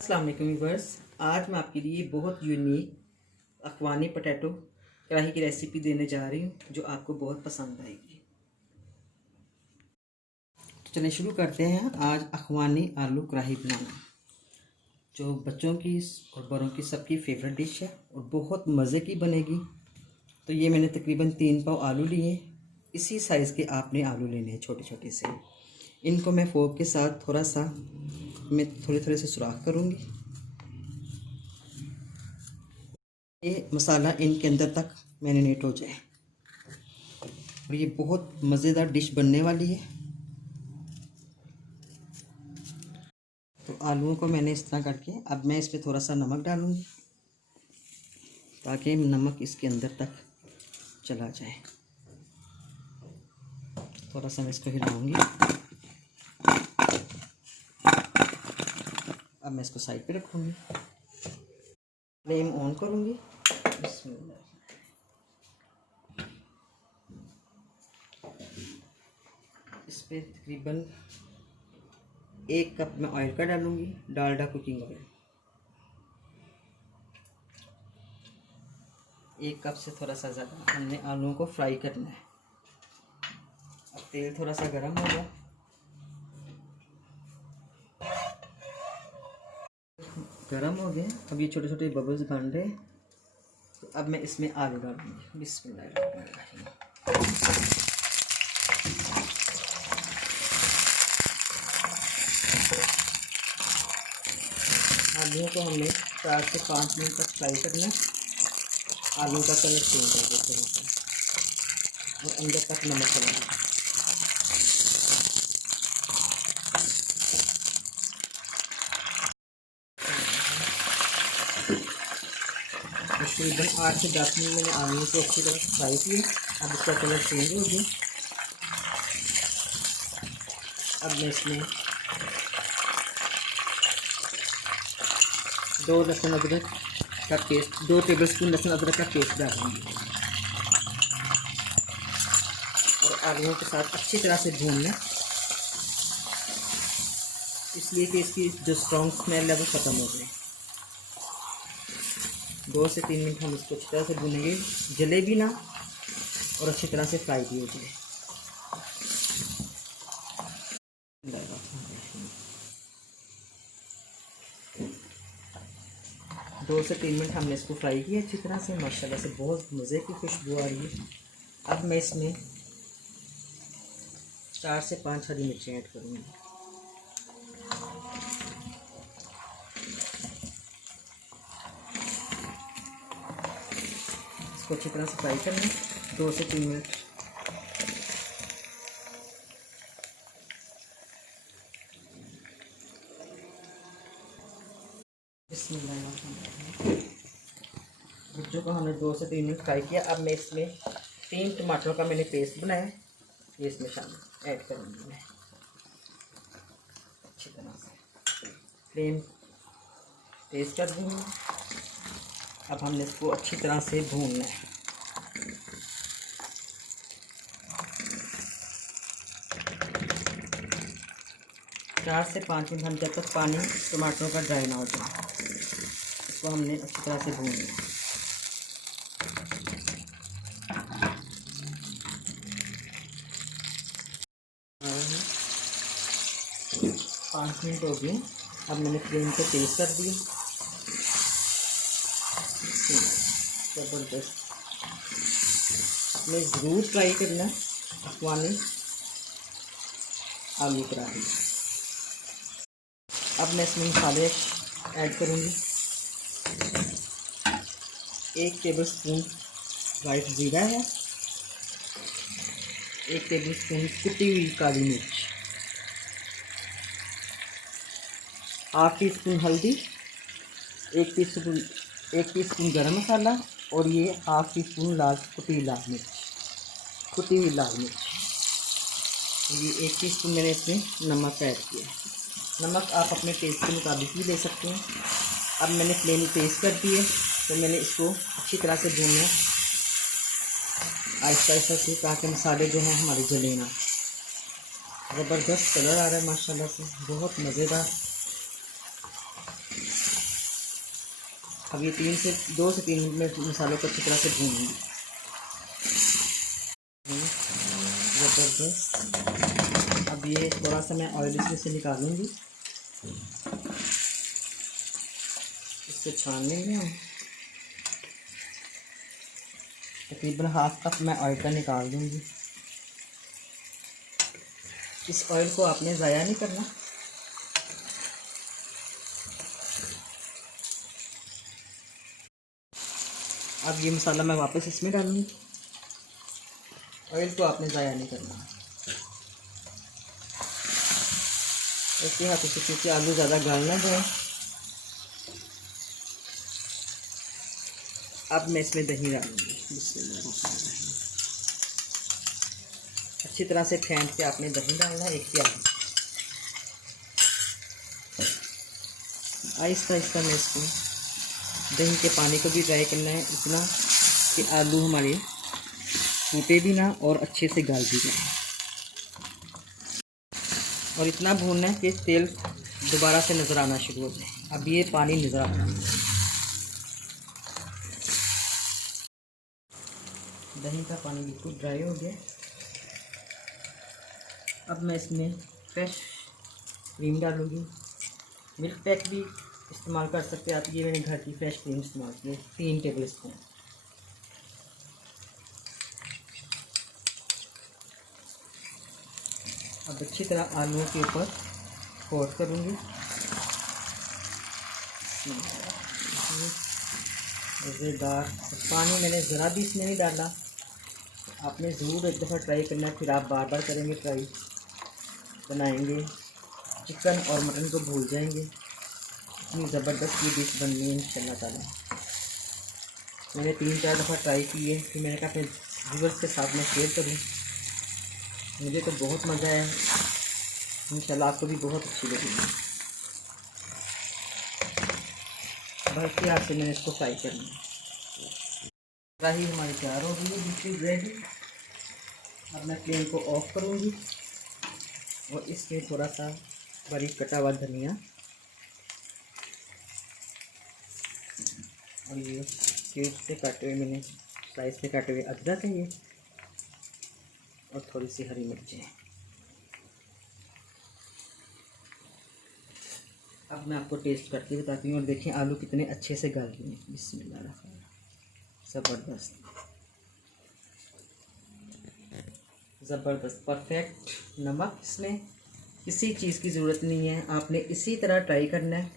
अस्सलाम वालेकुम व्यूअर्स। आज मैं आपके लिए बहुत यूनिक अखवानी पोटैटो कढ़ाई की रेसिपी देने जा रही हूँ जो आपको बहुत पसंद आएगी। तो चलिए शुरू करते हैं। आज अखवानी आलू कढ़ाई बनाना जो बच्चों की और बड़ों की सबकी फेवरेट डिश है और बहुत मज़े की बनेगी। तो ये मैंने तकरीबन 3 पाव आलू लिए। इसी साइज़ के आपने आलू लेने हैं, छोटे छोटे से। इनको मैं फोर्क के साथ थोड़े थोड़े से सुराख करूँगी। ये मसाला इनके अंदर तक मैरिनेट हो जाए और ये बहुत मज़ेदार डिश बनने वाली है। तो आलूओं को मैंने इस तरह करके अब मैं इस पर थोड़ा सा नमक डालूँगी ताकि नमक इसके अंदर तक चला जाए। थोड़ा सा मैं इसको हिलाऊंगी। अब मैं इसको साइड पे रखूँगी, फ्लेम ऑन करूँगी। इस पर तकरीबन 1 कप मैं ऑयल का डालूँगी, डालडा कुकिंग ऑयल। 1 कप से थोड़ा सा ज़्यादा हमने आलूओं को फ्राई करना है। अब तेल थोड़ा सा गर्म हो गया। अब ये छोटे छोटे बबल्स बन रहे। तो अब मैं इसमें आलू डालूँगी। बिस्मिल्लाहिर्रहमानिर्रहीम। आलूओं को हमने 4 से 5 मिनट तक फ्राई करना है। आलू का कलर चेंज हो गया और अंदर तक नमक चला गया। तकरीबन 8 से 10 मिनट मैंने आलू को अच्छी तरह से फ्राई किए। अब इसका कलर चेंज हो गया। अब मैं इसमें 2 लहसुन अदरक का पेस्ट, 2 टेबलस्पून लहसुन अदरक का पेस्ट डालूंगी और आलूओं के साथ अच्छी तरह से भूनना, इसलिए कि इसकी जो स्ट्रॉन्ग स्मेल है वो ख़त्म हो जाए। 2 से 3 मिनट हम इसको अच्छी तरह से भूनेंगे, जले भी ना और अच्छी तरह से फ्राई भी हो जाए। 2 से 3 मिनट हमने इसको फ्राई किया अच्छी तरह से। माशाल्लाह से बहुत मज़े की खुशबू आ रही है। अब मैं इसमें 4 से 5 हरी मिर्चें ऐड करूँगी। इसको अच्छी तरह से फ्राई करना 2 से 3 मिनट। मिर्चों को हमने 2 से 3 मिनट फ्राई किया। अब मैं इसमें 3 टमाटरों का मैंने पेस्ट बनाया है, ये इसमें शामिल ऐड करूँगी मैं अच्छी तरह से। फ्लेम तेज़ कर दूँगी। अब हमने इसको अच्छी तरह से भूनना है। चार से 5 मिनट हम जब तक पानी टमाटरों का ड्राई ना हो जाए, इसको हमने अच्छी तरह से भूनना है। 5 मिनट हो गए। अब मैंने फ्लेम को तेज़ कर दिया। ज़बरदस्त, मैं ज़रूर ट्राई करना अखवानी आलू कढ़ाई। अब मैं इसमें मसाले ऐड करूँगी। 1 टेबलस्पून वाइट ज़ीरा है, 1 टेबलस्पून कुटी हुई काली मिर्च, 1/2 टीस्पून हल्दी, 1 टीस्पून गरम मसाला और ये 1/2 टीस्पून कुटी हुई लाल मिर्च। ये 1 टीस्पून मैंने इसमें नमक ऐड किया है। नमक आप अपने टेस्ट के मुताबिक भी ले सकते हैं। अब मैंने फ्लेम तेज़ कर दी है, तो मैंने इसको अच्छी तरह से भूनना है आहिस्ता आहिस्ता से, ताकि मसाले जो हैं हमारे जले ना। ज़बरदस्त कलर आ रहा है माशाल्लाह से, बहुत मज़ेदार। अब ये 2 से 3 मिनट में मसालों को अच्छी तरह से भूनूंगी। ज़बरदस्त। अब ये थोड़ा सा मैं ऑयल इसमें से निकालूंगी, इससे छान लेंगे हम। तकरीबन हाफ कप मैं ऑयल का निकाल दूंगी। इस ऑयल को आपने ज़ाया नहीं करना। अब ये मसाला मैं वापस इसमें डालूंगी। ऑयल को आपने ज़ाया नहीं करना। ऐसे हाथों से, क्योंकि आलू ज़्यादा गल ना जाए। अब मैं इसमें दही डालूंगी। अच्छी तरह से फेंट के आपने दही डालना है, 1 प्याली। आहिस्ता आहिस्ता मैं इसको दही के पानी को भी ड्राई करना है, इतना कि आलू हमारे टूटे भी ना और अच्छे से गल भी जाए। और इतना भूनना है कि तेल दोबारा से नज़र आना शुरू हो जाए। अब ये पानी नज़र आता है। दही का पानी बिल्कुल ड्राई हो गया। अब मैं इसमें फ्रेश क्रीम डालूँगी। मिल्क पैक भी इस्तेमाल कर सकते हैं आप। ये मैंने घर की फ्रेश क्रीम इस्तेमाल की है, 3 टेबल स्पून। अब अच्छी तरह आलूओं के ऊपर कोट करूँगी। मज़ेदार। पानी मैंने ज़रा भी इसमें नहीं डाला। आपने ज़रूर एक दफ़ा ट्राई करना है, फिर आप बार बार करेंगे, ट्राई बनाएंगे, चिकन और मटन को भूल जाएंगे। इतनी ज़बरदस्त ये डिश बननी है इंशाल्लाह ताला। मैंने 3-4 दफ़ा ट्राई की है, फिर मैंने कहा अपने व्यूअर्स के साथ मैं शेयर करूं। मुझे तो बहुत मज़ा आया। इंशाल्लाह आपको भी बहुत अच्छी लगेगी। बस के हाथ से मैंने इसको फ्राई करना है। कढ़ाई हमारी तैयार हो गई है, बिल्कुल रेडी। अब मैं फ्लेम को ऑफ करूँगी और इसमें थोड़ा सा बारीक कटा हुआ धनिया और ये क्यूब से काटे हुए, मैंने स्लाइस से काटे हुए अदरक है ये, और थोड़ी सी हरी मिर्चें। अब मैं आपको टेस्ट करके बताती हूँ और देखें आलू कितने अच्छे से गल गए हैं। बिस्मिल्लाह, ज़बरदस्त ज़बरदस्त परफेक्ट। नमक इसमें किसी चीज़ की ज़रूरत नहीं है, आपने इसी तरह ट्राई करना है।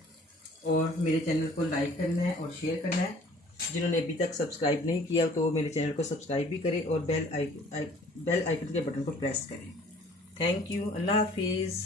और मेरे चैनल को लाइक करना है और शेयर करना है। जिन्होंने अभी तक सब्सक्राइब नहीं किया तो मेरे चैनल को सब्सक्राइब भी करें और बेल आइकन के बटन को प्रेस करें। Thank you. अल्लाह हाफिज़।